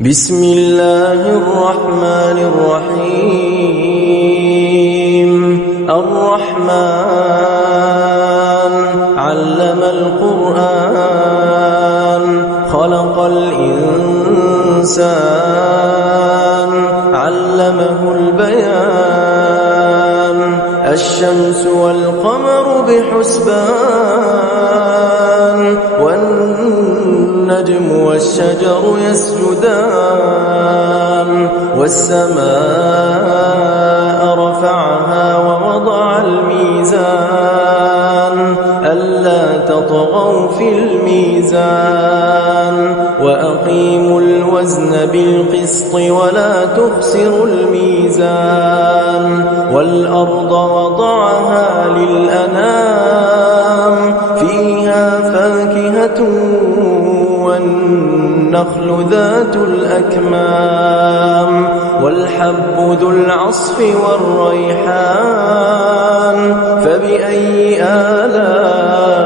بسم الله الرحمن الرحيم الرحمن علم القرآن خلق الإنسان علمه البيان الشمس والقمر بحسبان والنجم والشجر يسجدان والسماء رفعها ووضع الميزان ألا تطغوا في الميزان وأقيموا الوزن بالقسط ولا تخسروا الميزان والأرض وضعها للأنام فيها فاكهة والنخل ذات الأكمام والحب ذو العصف والريحان فبأي آلاء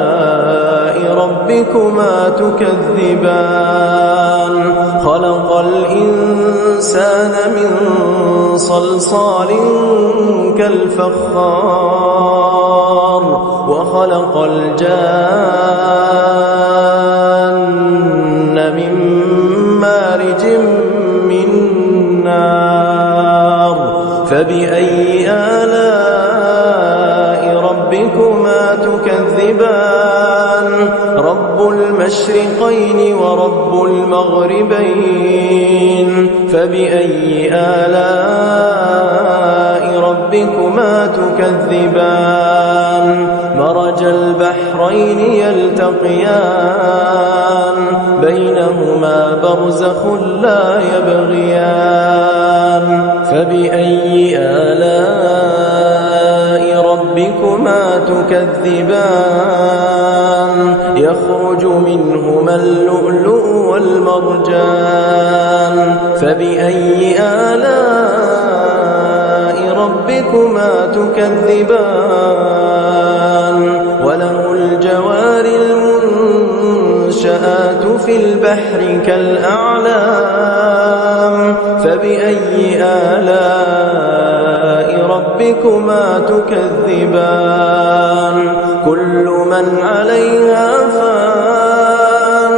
ربكما تكذبان خلق الإنسان من صلصال كالفخار وخلق الجان من مارج من نار فبأي آلاء ربكما تكذبان رب المشرقين ورب المغربين فبأي آلاء ربكما تكذبان مرج البحرين يلتقيان بينهما برزخ لا يبغيان فبأي آلاء ربكما تكذبان يخرج منهما اللؤلؤ والمرجان فبأي آلاء ربكما تكذبان وله الجوار المنشآت في البحر كالأعلام فبأي آلاء ربكما تكذبان كل من عليها فان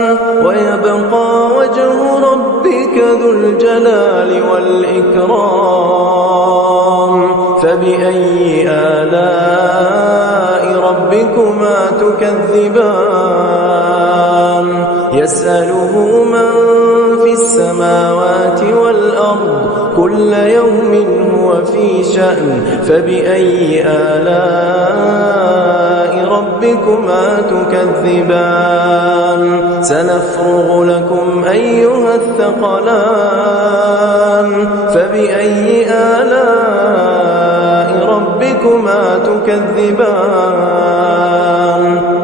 ويبقى وجه ربك ذو الجلال والإكرام فبأي آلاء ربكما تكذبان يسأله من في السماوات والأرض كل يوم هو في شأن فبأي آلاء ربكما تكذبان سنفرغ لكم أيها الثقلان فبأي آلاء ربكما تكذبان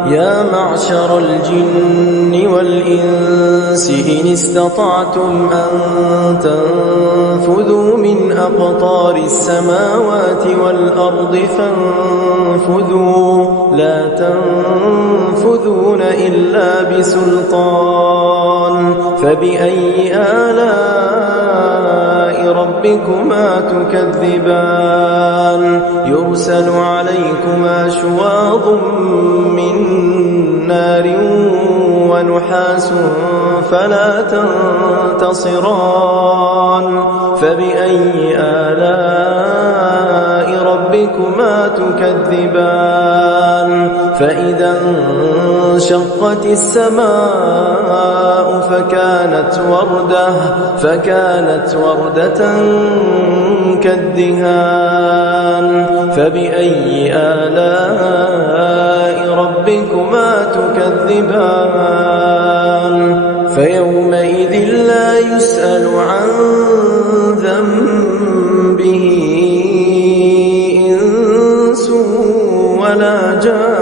يا معشر الجن والإنس إن استطعتم أن تنفذوا من أقطار السماوات والأرض فانفذوا لا تنفذون إلا بسلطان فبأي آلاء ربكما تكذبان يرسل عليكما شواظ من نار ونحاس فلا تنتصران فبأي آلاء ربكما تكذبان فإذا انشقت السماء فكانت وردة كالدهان فبأي آلاء ربكما تكذبان فيومئذ لا يسأل عن ذنبه إنس ولا جان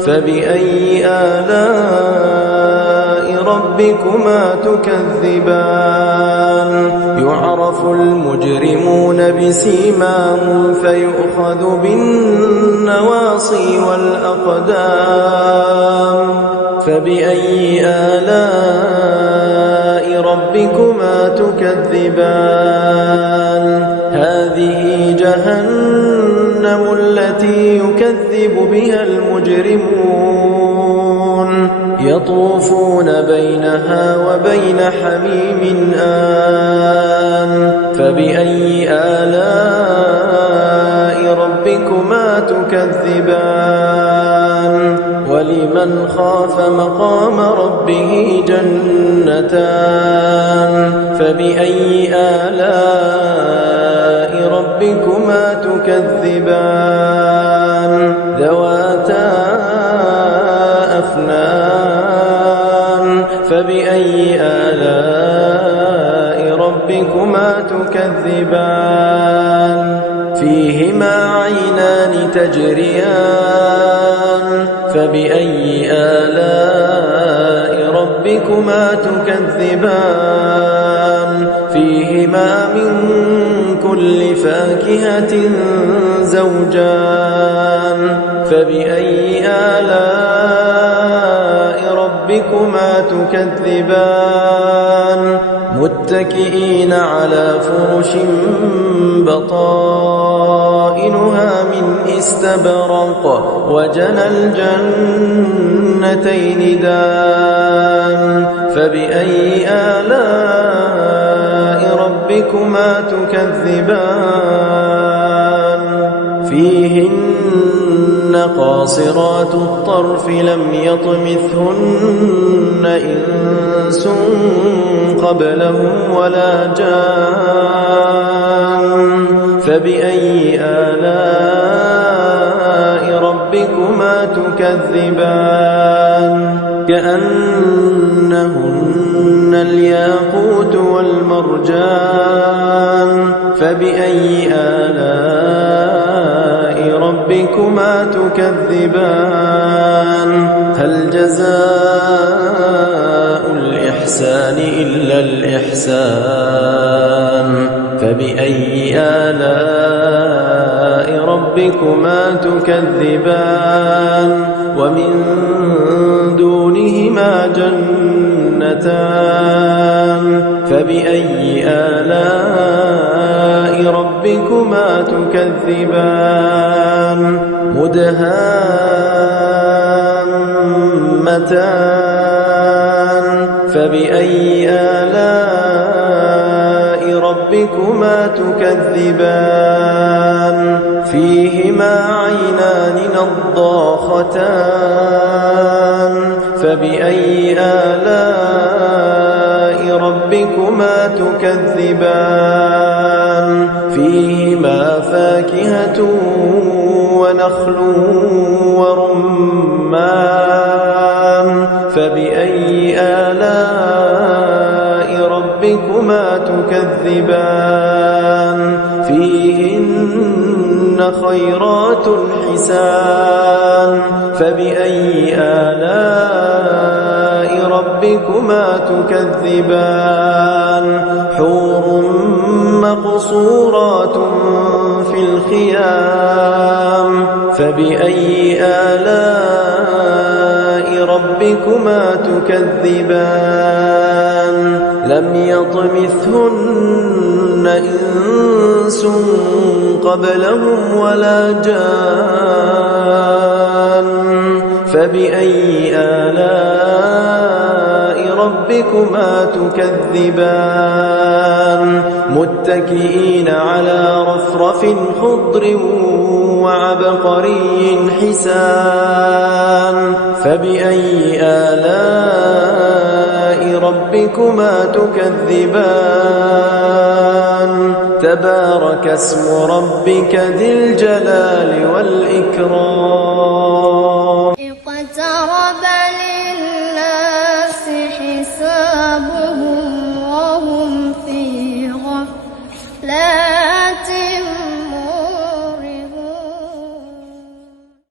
فبأي آلاء ربكما تكذبان يعرف المجرمون بسيماهم فيؤخذ بالنواصي والأقدام فبأي آلاء ربكما تكذبان هذه جهنم التي يكذب بها المجرمون يطوفون بينها وبين حميم آن فبأي آلاء ربكما تكذبان ولمن خاف مقام ربه جنتان فبأي آلاء ربكما تكذبان ذواتا أفنان فبأي آلاء ربكما تكذبان فيهما عينان تجريان فبأي آلاء ربكما تكذبان فيهما من كل فاكهة زوجان فبأي آلاء ربكما تكذبان متكئين على فرش بطائنها من استبرق وجنى الجنتين دان فبأي آلاء ربكما تكذبان فيهن قاصرات الطرف لم يطمثهن إنس قبلهم ولا جان فبأي آلاء ربكما تكذبان كأنهن الياقوت والمرجان فبأي آلاء ربكما تكذبان هل جزاء الإحسان إلا الإحسان فبأي آلاء ربكما تكذبان ومن دونهما جنتان فبأي آلاء ربكما تكذبان مدهامتان فبأي آلاء ربكما تكذبان فيهما عينان نضاختان فبأي آلاء ربكما تكذبان فيهما فاكهة ونخل ورمان فبأي آلاء ربكما تكذبان فيهن خيرات حسان فبأي آلاء ربكما تكذبان حور مقصورات في الخيام فبأي آلاء ربكما تكذبان لم يطمثهن إنس قبلهم ولا جان فبأي آلاء ربكما تكذبان متكئين على رفرف خضر وعبقري حسان فبأي آلاء ربكما تكذبان تبارك اسم ربك ذي الجلال والإكرام